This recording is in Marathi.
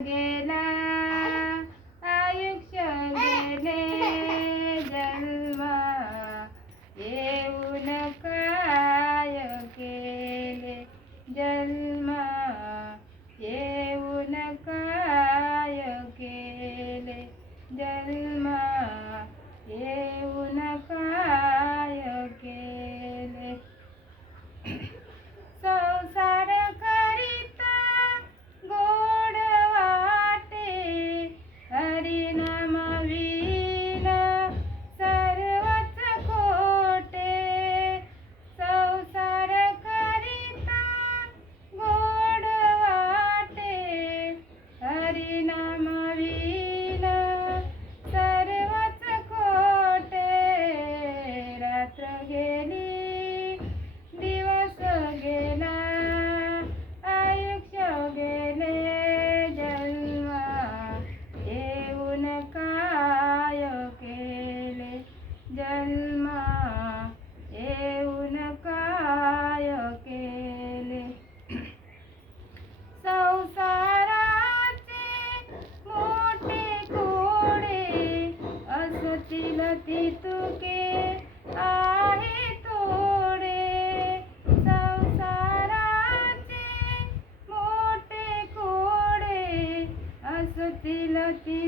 गेला आयुष्य गेले जन्मा येऊन काय केले जन्मा येऊन काय केले जन्मा येऊन काय केले संसार करिता गोड वाटे हरिनाम विना सर्वच खोटे संसार करिता गोड वाटे हरिनाम विना सर्वच खोटे रात्र गेली दिवस गेला आयुष्य गेले जन्मा येऊन काय केले जन्मा येऊन काय केले संसाराचे मोठे कोडे असतील ती तुके आहे तोडे संसाराचे मोठे कोडे असतील ती